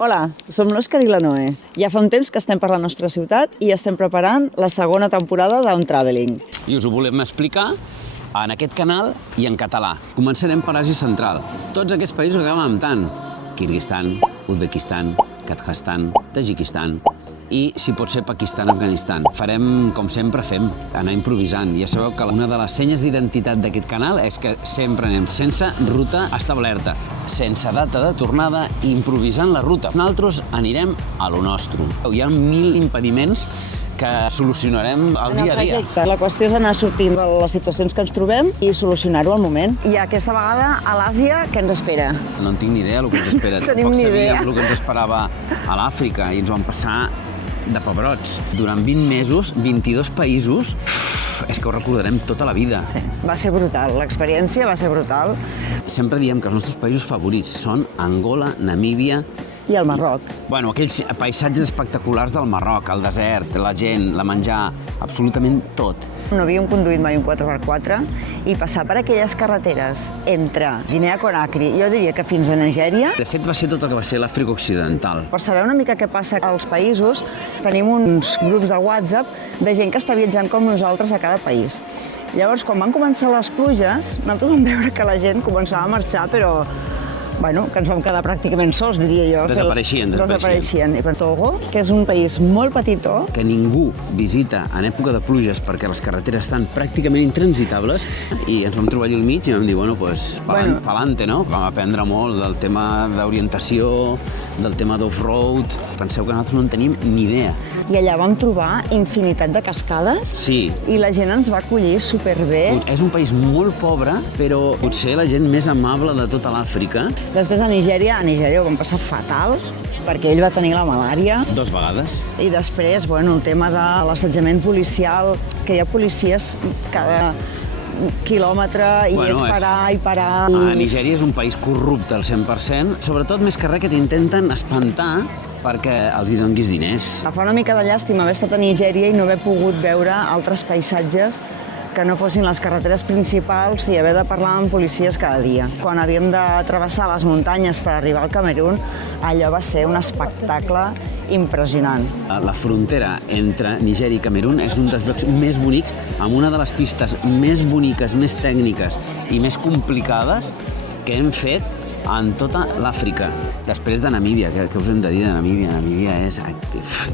Hola, som l'Òscar i la Noé. Ja fa un temps que estem per la nostra ciutat i estem preparant la segona temporada d'Un Traveling. I us ho volem explicar en aquest canal i en català. Començarem per Àsia Central. Tots aquests països que acabem amb tant. Kirguistan, Uzbekistan, Kazakhstan, Tajikistan i, si pot ser, Pakistan, Afganistan. Farem, com sempre fem, anar improvisant. Ja sabeu que una de les senyes d'identitat d'aquest canal és que sempre anem sense ruta establerta, sense data de tornada, improvisant la ruta. Nosaltres anirem a lo nostre. Hi ha 1000 impediments que solucionarem al dia a dia. La qüestió és anar sortint de les situacions que ens trobem i solucionar-ho al moment. I aquesta vegada a l'Àsia, què ens espera? No en tinc ni idea del que ens espera. Tenim ni idea. El que ens esperava a l'Àfrica i ens van passar de pebrots. Durant 20 mesos, 22 països, és que ho recordarem tota la vida. Sí, va ser brutal, l'experiència va ser brutal. Sempre diem que els nostres països favorits són Angola, Namíbia i el Marroc. Bueno, aquells paisatges espectaculars del Marroc, el desert, la gent, la menjar, absolutament tot. No havíem conduït mai un 4x4 i passar per aquelles carreteres entre Guinea Conakry, jo diria que fins a Nigèria. De fet, va ser tot el que va ser l'Àfrica Occidental. Per saber una mica què passa als països, tenim uns grups de WhatsApp de gent que està viatjant com nosaltres a cada país. Llavors, quan van començar les pluges, nosaltres vam veure que la gent començava a marxar, però bueno, que ens vam quedar pràcticament sols, diria jo. Desapareixien. I per Togo, que és un país molt petitó, que ningú visita en època de pluges perquè les carreteres estan pràcticament intransitables, i ens vam trobar allà al mig i vam dir, bueno, pues, pa'lante, no? Vam aprendre molt del tema d'orientació, del tema d'off-road. Penseu que nosaltres no en tenim ni idea. I allà vam trobar infinitat de cascades. Sí. I la gent ens va acollir superbé. És un país molt pobre, però potser la gent més amable de tota l'Àfrica. Després a Nigèria ho vam passar fatal, perquè ell va tenir la malària. 2 vegades. I després, bueno, el tema de l'assetjament policial, que hi ha policies cada quilòmetre i és parar i parar. Nigèria és un país corrupte al 100%, sobretot més que res que t'intenten espantar perquè els hi donguis diners. Fa una mica de llàstima haver estat a Nigèria i no haver pogut veure altres paisatges que no fossin les carreteres principals i haver de parlar amb policies cada dia. Quan havíem de travessar les muntanyes per arribar al Camerun, allò va ser un espectacle impressionant. La frontera entre Nigèria i Camerun és un dels llocs més bonics, amb una de les pistes més boniques, més tècniques i més complicades que hem fet en tota l'Àfrica. Després de Namíbia, què us hem de dir de Namíbia? Namíbia és...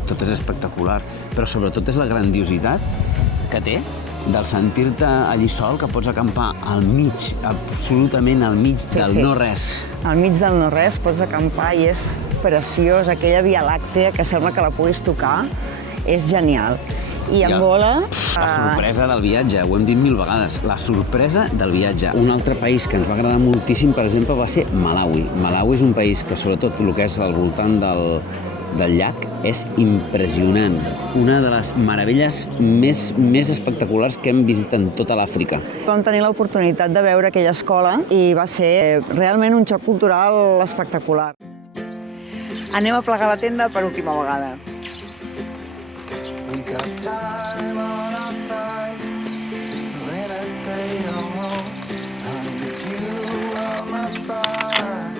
tot és espectacular, però sobretot és la grandiositat que té del sentir-te allí sol, que pots acampar al mig, absolutament al mig del no-res. Al mig del no-res pots acampar i és preciós, aquella Via Làctea que sembla que la puguis tocar, és genial. I Angola... La sorpresa del viatge, ho hem dit 1000 vegades, la sorpresa del viatge. Un altre país que ens va agradar moltíssim, per exemple, va ser Malawi. Malawi és un país que, sobretot, el que és al voltant del llac, és impressionant. Una de les meravelles més espectaculars que hem visitat en tota l'Àfrica. Vam tenir l'oportunitat de veure aquella escola i va ser realment un xoc cultural espectacular. Anem a plegar la tenda per última vegada. We got time on our side. When I stay home, I need you on my fire.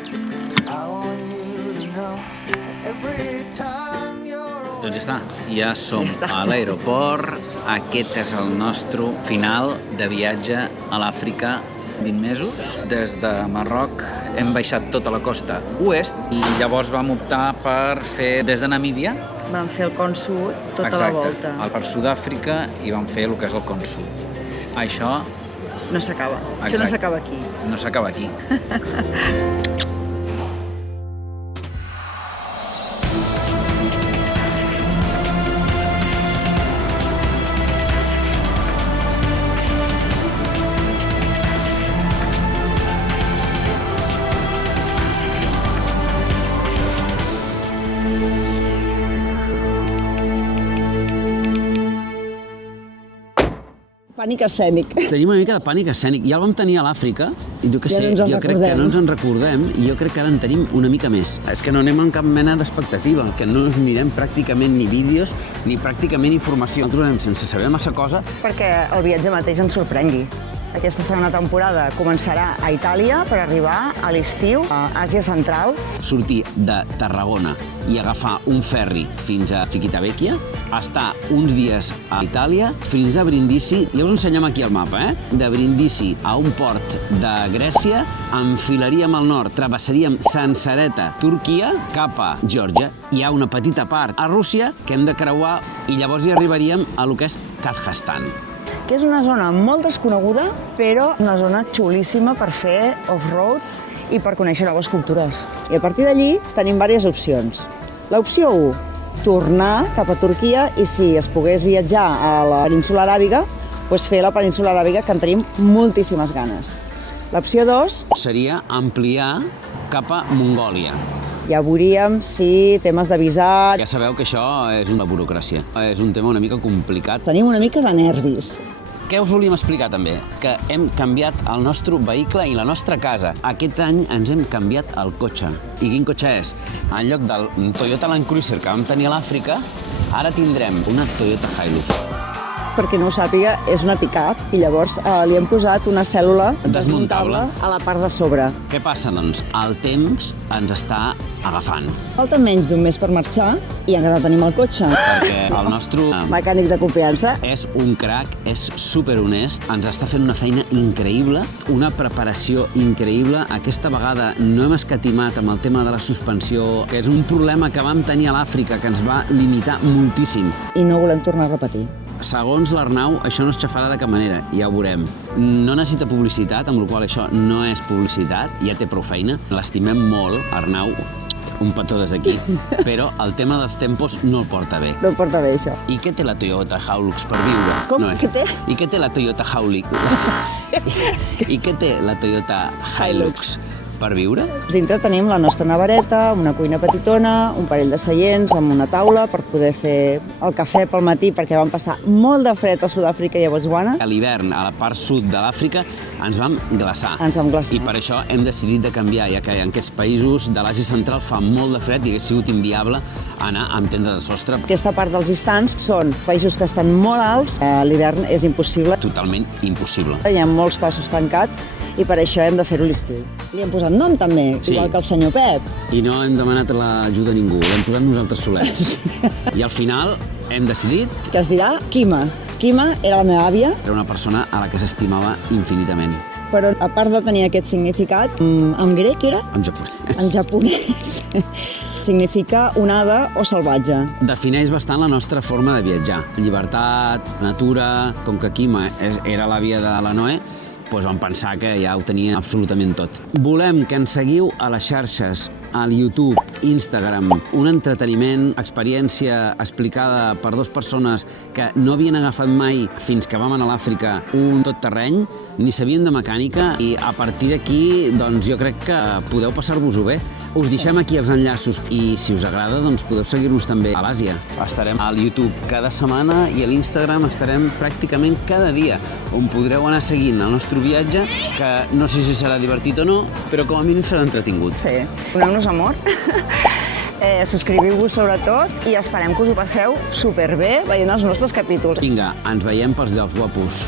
I want you to know that every time you're... Doncs ja està, ja som a l'aeroport. Aquest és el nostre final de viatge a l'Àfrica. 20 mesos. Des de Marroc hem baixat tota la costa oest i llavors vam optar per fer des de Namíbia. Vam fer el Con Sud tota la volta. Exacte, per Sud-àfrica i vam fer el que és el Con Sud. Això... no s'acaba. Això no s'acaba aquí. No s'acaba aquí. Pànic escènic. Tenim una mica de pànic escènic. Ja el vam tenir a l'Àfrica, i jo crec que no ens en recordem, i jo crec que ara en tenim una mica més. És que no anem amb cap mena d'expectativa, que no ens mirem pràcticament ni vídeos, ni pràcticament informació. Nosaltres anem sense saber massa cosa. Perquè el viatge mateix ens sorprengui. Aquesta segona temporada començarà a Itàlia per arribar a l'estiu a Àsia Central. Sortir de Tarragona i agafar un ferri fins a Civitavecchia, estar uns dies a Itàlia fins a Brindisi. Llavors ensenyem aquí el mapa, De Brindisi a un port de Grècia, enfilaríem al nord, travessaríem sencereta Turquia cap a Geòrgia. Hi ha una petita part a Rússia que hem de creuar i llavors hi arribaríem a lo que és Kazakhstan, que és una zona molt desconeguda, però una zona xulíssima per fer off-road i per conèixer noves cultures. I a partir d'allí tenim diverses opcions. L'opció 1, tornar cap a Turquia i si es pogués viatjar a la península aràbiga, doncs fer la península aràbiga, que en tenim moltíssimes ganes. L'opció 2 seria ampliar cap a Mongòlia. ja veuríem si temes de visat. Ja sabeu que això és una burocràcia, és un tema una mica complicat. Tenim una mica de nervis. Què us volíem explicar també? Que hem canviat el nostre vehicle i la nostra casa. Aquest any ens hem canviat el cotxe. I quin cotxe és? En lloc del Toyota Land Cruiser que vam tenir a l'Àfrica, ara tindrem una Toyota Hilux. Per qui no ho sàpiga, és una pick-up i llavors li hem posat una cèl·lula Desmuntable a la part de sobre. Què passa? Doncs el temps ens està agafant. Falta menys d'un mes per marxar i encara no tenim el cotxe. Perquè el nostre mecànic de confiança és un crac, és superhonest, ens està fent una feina increïble, una preparació increïble. Aquesta vegada no hem escatimat amb el tema de la suspensió, que és un problema que vam tenir a l'Àfrica, que ens va limitar moltíssim. I no volem tornar a repetir. Segons l'Arnau, això no es xafarà de cap manera, ja ho veurem. No necessita publicitat, amb la qual això no és publicitat, ja té prou feina. L'estimem molt, Arnau, un petó des d'aquí, però el tema dels tempos no el porta bé. No porta bé, això. I què té la Toyota Hilux per viure? Com? No, Què té? I què té la Toyota Hilux? I què té la Toyota Hilux per viure? Dintre tenim la nostra nevereta, una cuina petitona, un parell de seients amb una taula per poder fer el cafè pel matí, perquè vam passar molt de fred a Sud-àfrica i a Botswana. A l'hivern, a la part sud de l'Àfrica, ens vam glaçar. Ens vam glaçar. I per això hem decidit de canviar, ja que en aquests països de l'Àsia Central fa molt de fred i hauria sigut inviable anar amb tenda de sostre. Aquesta part dels istants són països que estan molt alts, a l'hivern és impossible. Totalment impossible. Hi ha molts passos tancats i per això hem de fer-ho a l'estiu. Li hem posat nom també, Sí. igual que el senyor Pep. I no hem demanat l'ajuda a ningú, l'hem posat nosaltres solets. I al final hem decidit Que es dirà Quima. Quima era la meva àvia, era una persona a la que s'estimava infinitament. però a part de tenir aquest significat, en grec era? En japonès. En japonès. Significa onada o salvatge. Defineix bastant la nostra forma de viatjar. Llibertat, natura, com que Quima era l'àvia de la Noé, doncs vam pensar que ja ho tenia absolutament tot. Volem que ens seguiu a les xarxes, al YouTube, Instagram, un entreteniment, experiència explicada per dues persones que no havien agafat mai fins que vam anar a l'Àfrica un tot terreny, ni sabien de mecànica i a partir d'aquí doncs jo crec que podeu passar-vos-ho bé. Us deixem aquí els enllaços i si us agrada doncs podeu seguir-nos també a l'Àsia. Estarem al YouTube cada setmana i a l'Instagram estarem pràcticament cada dia on podreu anar seguint el nostre viatge, que no sé si serà divertit o no, però com a mínim serà entretingut. Sí. Doneu-nos amor. Subscriviu-vos sobretot i esperem que us ho passeu superbé veient els nostres capítols. Vinga, ens veiem pels llocs guapos.